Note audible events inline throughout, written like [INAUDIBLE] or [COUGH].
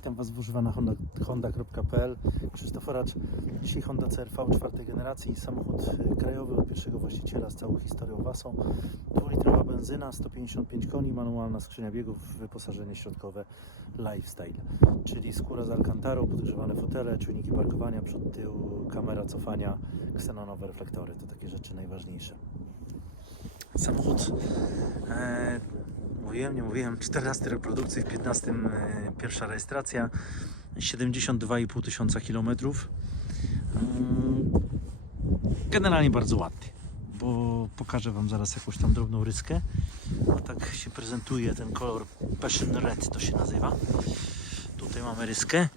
Witam Was w używana Honda, honda.pl Krzysztof Oracz. Dzisiaj Honda CRV czwartej generacji. Samochód y, krajowy od pierwszego właściciela z całą historią WASą. Dwulitrowa benzyna, 155 koni, manualna skrzynia biegów, wyposażenie środkowe Lifestyle. Czyli skóra z alkantarą, podgrzewane fotele, czujniki parkowania, przód, tył, kamera cofania, ksenonowe reflektory. To takie rzeczy najważniejsze. Samochód e, mówiłem, nie mówiłem, 14 reprodukcji, w 15 e, pierwsza rejestracja, 72,5 tysiąca kilometrów. Mm, Generalnie bardzo ładny, bo pokażę Wam zaraz jakąś tam drobną ryskę. A tak się prezentuje ten kolor Passion Red to się nazywa. Tutaj mamy ryskę.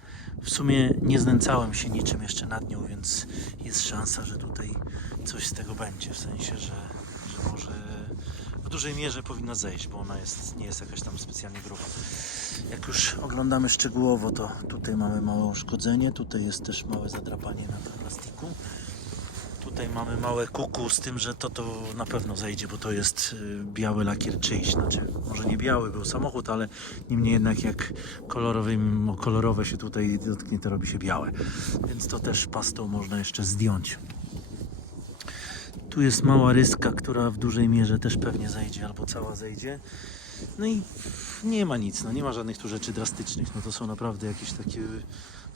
W sumie nie znęcałem się niczym jeszcze nad nią, więc jest szansa, że tutaj coś z tego będzie. W sensie, że, że może w dużej mierze powinna zejść, bo ona jest, nie jest jakaś tam specjalnie gruba. Jak już oglądamy szczegółowo, to tutaj mamy małe uszkodzenie, tutaj jest też małe zadrapanie na plastiku. Tutaj mamy małe kuku z tym, że to to na pewno zejdzie, bo to jest y, biały lakier czyjś. Znaczy, może nie biały był samochód, ale niemniej jednak jak kolorowym, kolorowe się tutaj dotknie, to robi się białe. Więc to też pastą można jeszcze zdjąć. Tu jest mała ryska, która w dużej mierze też pewnie zejdzie, albo cała zejdzie. No i nie ma nic, no nie ma żadnych tu rzeczy drastycznych. No to są naprawdę jakieś takie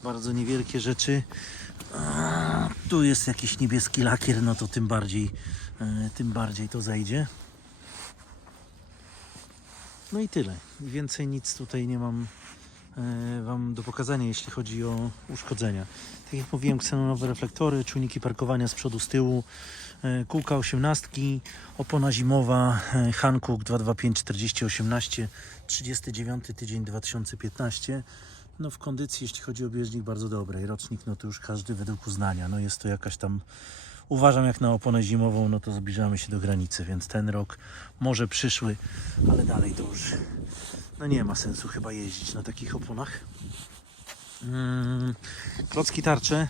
bardzo niewielkie rzeczy. Tu jest jakiś niebieski lakier, no to tym bardziej, e, tym bardziej to zejdzie. No i tyle. Więcej nic tutaj nie mam Wam do pokazania, jeśli chodzi o uszkodzenia. Tak jak mówiłem, ksenonowe reflektory, czujniki parkowania z przodu, z tyłu, e, kółka 18, opona zimowa e, Hankook 225 40 18, 39 tydzień 2015. No w kondycji, jeśli chodzi o bieżnik, bardzo dobrej. Rocznik, no to już każdy według uznania. No jest to jakaś tam, uważam jak na oponę zimową, no to zbliżamy się do granicy, więc ten rok, może przyszły, ale dalej to już, no nie ma sensu chyba jeździć na takich oponach. Mm, klocki tarcze.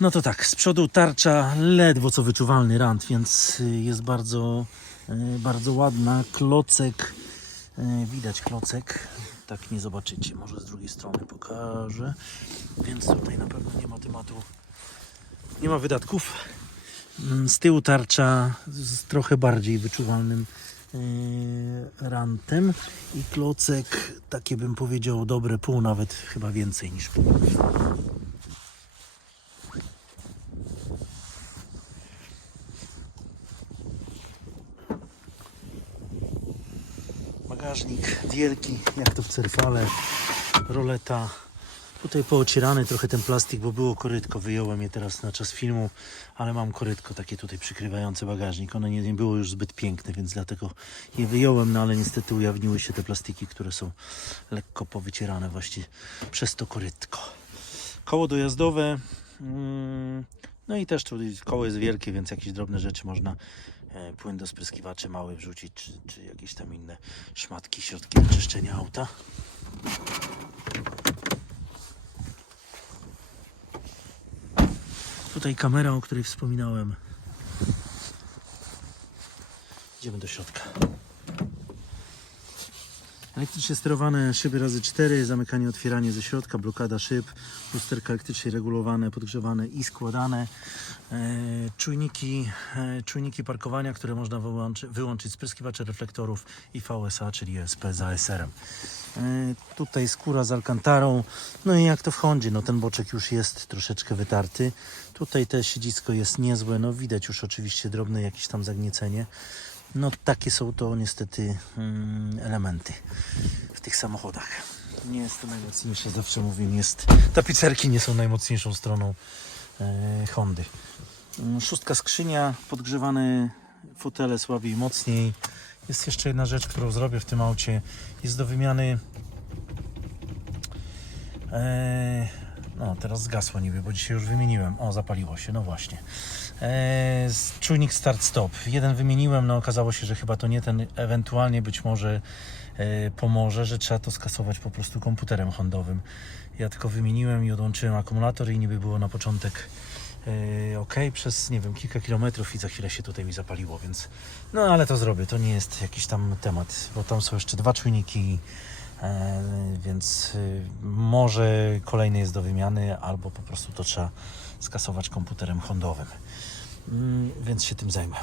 No to tak, z przodu tarcza ledwo co wyczuwalny rand, więc y, jest bardzo, y, bardzo ładna. Klocek, y, widać klocek, tak nie zobaczycie, może z drugiej strony pokażę. Więc tutaj na pewno nie ma tematu, nie ma wydatków. Mm, Z tyłu tarcza z trochę bardziej wyczuwalnym rantem i klocek, takie bym powiedział, dobre pół, nawet chyba więcej niż pół. Bagażnik wielki, jak to w Cerfale, roleta. Tutaj poocierany trochę ten plastik, bo było korytko, wyjąłem je teraz na czas filmu, ale mam korytko takie tutaj przykrywające bagażnik. Ono nie, nie było już zbyt piękne, więc dlatego je wyjąłem, no ale niestety ujawniły się te plastiki, które są lekko powycierane właśnie przez to korytko. Koło dojazdowe, mm, no i też koło jest wielkie, więc jakieś drobne rzeczy można e, płyn do spryskiwaczy mały wrzucić, czy, czy jakieś tam inne szmatki, środki do czyszczenia auta. Tutaj kamera, o której wspominałem. Idziemy do środka. Elektrycznie sterowane szyby razy 4, zamykanie, otwieranie ze środka, blokada szyb, lusterka elektrycznie regulowane, podgrzewane i składane, e, czujniki, e, czujniki parkowania, które można wyłączy, wyłączyć z pryskiwaczy reflektorów i VSA, czyli ESP za SR-em. E, tutaj skóra z alkantarą, no i jak to w Hondzie, no ten boczek już jest troszeczkę wytarty. Tutaj te siedzisko jest niezłe, no widać już oczywiście drobne jakieś tam zagniecenie. No takie są to niestety mm, elementy w tych samochodach. Nie jest to najmocniejsze, zawsze mówię, nie jest. Tapicerki nie są najmocniejszą stroną e, Hondy. Mm, Szóstka skrzynia, podgrzewane fotele słabiej, mocniej. Jest jeszcze jedna rzecz, którą zrobię w tym aucie. Jest do wymiany. E, no, teraz zgasło niby, bo dzisiaj już wymieniłem. O, zapaliło się, no właśnie. E, z- czujnik start-stop. Jeden wymieniłem, no okazało się, że chyba to nie ten. Ewentualnie być może e, pomoże, że trzeba to skasować po prostu komputerem handowym. Ja tylko wymieniłem i odłączyłem akumulator i niby było na początek e, ok przez nie wiem kilka kilometrów i za chwilę się tutaj mi zapaliło, więc no ale to zrobię. To nie jest jakiś tam temat, bo tam są jeszcze dwa czujniki więc y, może kolejny jest do wymiany, albo po prostu to trzeba skasować komputerem Hondowym. Mm, Więc się tym zajmę.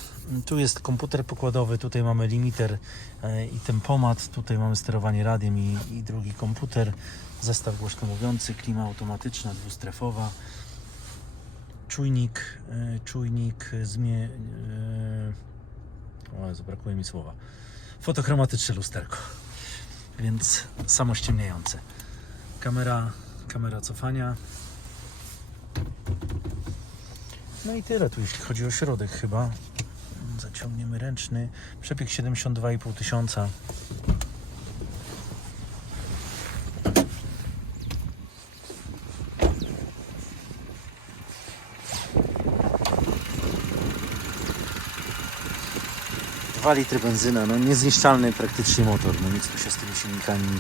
Tu jest komputer pokładowy, tutaj mamy limiter e, i tempomat, tutaj mamy sterowanie radiem i, i drugi komputer, zestaw głośno mówiący, klima automatyczna, dwustrefowa, czujnik, e, czujnik zmie... e, O, brakuje mi słowa. Fotochromatyczne lusterko, więc samościemniające. Kamera, kamera cofania. No i tyle tu, jeśli chodzi o środek chyba. Zaciągniemy ręczny. Przebieg 72,5 tysiąca. Dwa litry benzyna, no niezniszczalny praktycznie motor, no nic tu się z tymi silnikami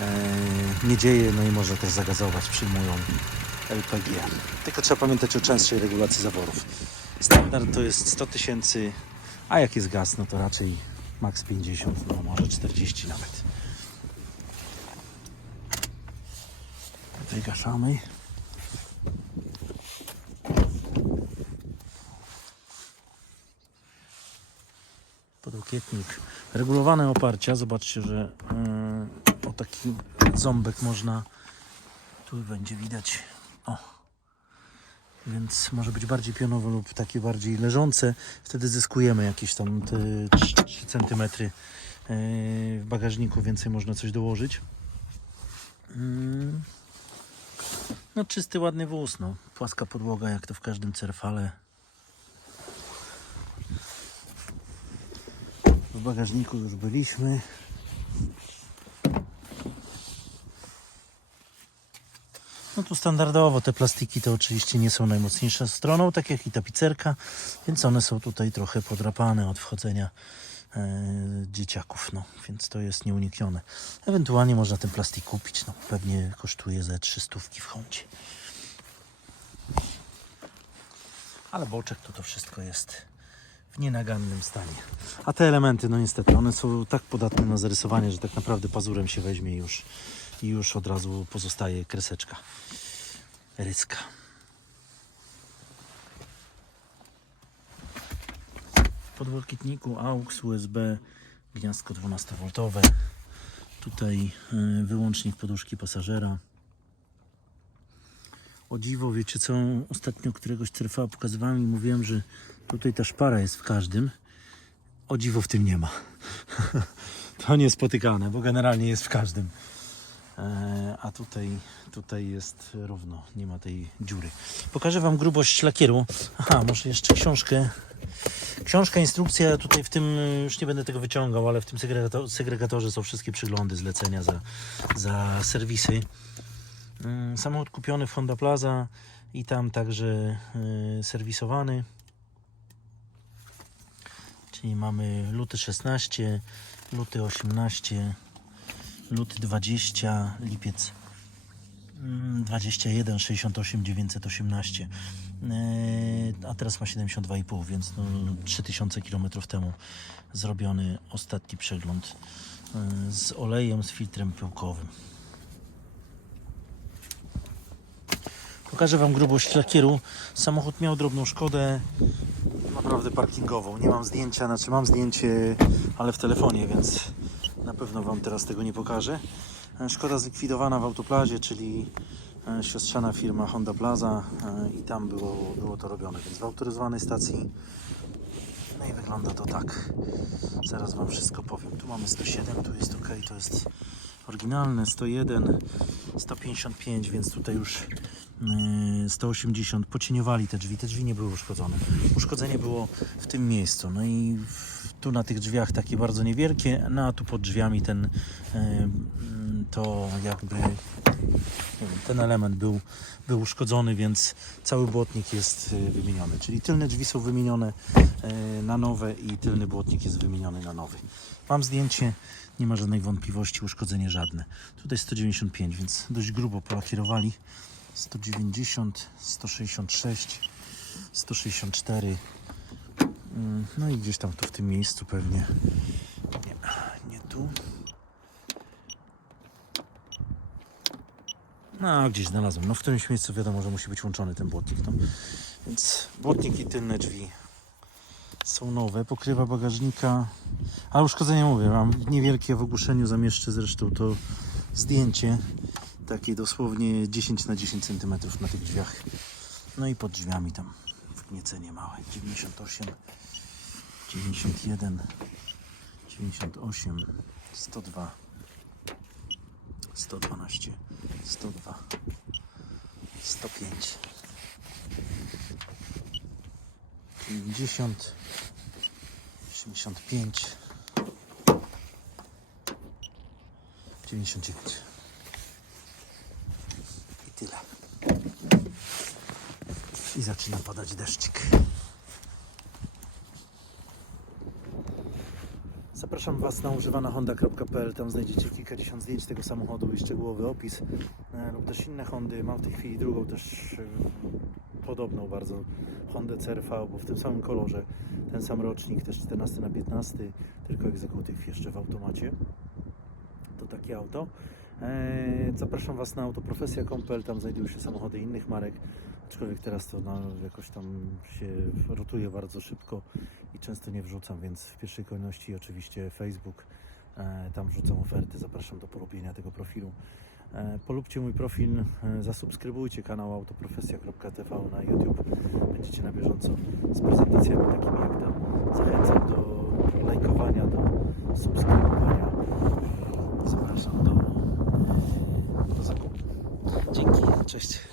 e, nie dzieje, no i można też zagazować, przyjmują LPG. Tylko trzeba pamiętać o częstszej regulacji zaworów. Standard to jest 100 tysięcy, a jak jest gaz, no to raczej max 50, no może 40 nawet. Tutaj gaszamy. Podłokietnik. Regulowane oparcia. Zobaczcie, że yy, o taki ząbek można tu będzie widać. O. Więc może być bardziej pionowe lub takie bardziej leżące. Wtedy zyskujemy jakieś tam te 3 cm yy, w bagażniku. Więcej można coś dołożyć. Mm. No czysty, ładny wóz. No. Płaska podłoga, jak to w każdym cerfale. W bagażniku już byliśmy. No tu standardowo te plastiki to oczywiście nie są najmocniejszą stroną, tak jak i tapicerka, więc one są tutaj trochę podrapane od wchodzenia e, dzieciaków, no więc to jest nieuniknione. Ewentualnie można ten plastik kupić, no pewnie kosztuje ze 300 w Hondzie. Ale boczek to to wszystko jest w nienagannym stanie. A te elementy, no niestety, one są tak podatne na zarysowanie, że tak naprawdę pazurem się weźmie już, i już od razu pozostaje kreseczka, ryska. W podłokietniku AUX, USB, gniazdko 12V. Tutaj y, wyłącznik poduszki pasażera. O dziwo, wiecie co, ostatnio któregoś trwała pokazywałem i mówiłem, że tutaj ta szpara jest w każdym. O dziwo w tym nie ma. [LAUGHS] to niespotykane, bo generalnie jest w każdym. E, a tutaj, tutaj jest równo, nie ma tej dziury. Pokażę Wam grubość lakieru. Aha, może jeszcze książkę. Książka, instrukcja, tutaj w tym, już nie będę tego wyciągał, ale w tym segregato- segregatorze są wszystkie przyglądy, zlecenia za, za serwisy. Mm, Samochód kupiony w Honda Plaza i tam także y, serwisowany. Czyli mamy luty 16, luty 18, luty 20, lipiec mm, 21, 68, 918. Yy, A teraz ma 72,5, więc no 3000 km temu zrobiony ostatni przegląd yy, z olejem, z filtrem pyłkowym. Pokażę Wam grubość lakieru. Samochód miał drobną szkodę, naprawdę parkingową. Nie mam zdjęcia, znaczy mam zdjęcie, ale w telefonie, więc na pewno Wam teraz tego nie pokażę. E, Szkoda zlikwidowana w Autoplazie, czyli e, siostrzana firma Honda Plaza e, i tam było, było to robione, więc w autoryzowanej stacji no i wygląda to tak. Zaraz Wam wszystko powiem. Tu mamy 107, tu jest ok, to jest oryginalne, 101, 155, więc tutaj już yy, 180 pocieniowali te drzwi. Te drzwi nie były uszkodzone. Uszkodzenie było w tym miejscu. No i tu na tych drzwiach takie bardzo niewielkie, no a tu pod drzwiami ten mm, to jakby ten element był, był uszkodzony, więc cały błotnik jest y, wymieniony. Czyli tylne drzwi są wymienione y, na nowe i tylny błotnik jest wymieniony na nowy. Mam zdjęcie, nie ma żadnej wątpliwości, uszkodzenie żadne. Tutaj 195, więc dość grubo polakierowali. 190, 166, 164. Mm, No i gdzieś tam tu w tym miejscu pewnie. Nie, nie tu. No, gdzieś znalazłem. No w którymś miejscu wiadomo, że musi być łączony ten błotnik. No. Więc błotnik i tylne drzwi są nowe. Pokrywa bagażnika. Ale uszkodzenie mówię, mam niewielkie w ogłoszeniu. Zamieszczę zresztą to zdjęcie. Takie dosłownie 10 na 10 cm na tych drzwiach. No i pod drzwiami tam wgniecenie małe. 98, 91, 98, 102, 112, 102, 105, 90, 85, 99. I tyle. I zaczyna padać deszczyk. Zapraszam Was na używanahonda.pl. Tam znajdziecie kilkadziesiąt zdjęć tego samochodu i szczegółowy opis e, lub też inne Hondy. Mam w tej chwili drugą też e, podobną bardzo Hondę CRV, bo w tym samym kolorze. Ten sam rocznik, też 14 na 15 tylko egzekutyw jeszcze w automacie. To takie auto. E, Zapraszam Was na autoprofesja.pl. Tam znajdują się samochody innych marek. Aczkolwiek teraz to no, jakoś tam się rotuje bardzo szybko i często nie wrzucam, więc w pierwszej kolejności oczywiście Facebook. E, Tam wrzucam oferty. Zapraszam do polubienia tego profilu. E, Polubcie mój profil, e, zasubskrybujcie kanał autoprofesja.tv na YouTube. Będziecie na bieżąco z prezentacjami takimi jak ta. Zachęcam do lajkowania, do subskrybowania. Zapraszam do, do zakupu. Dzięki, cześć.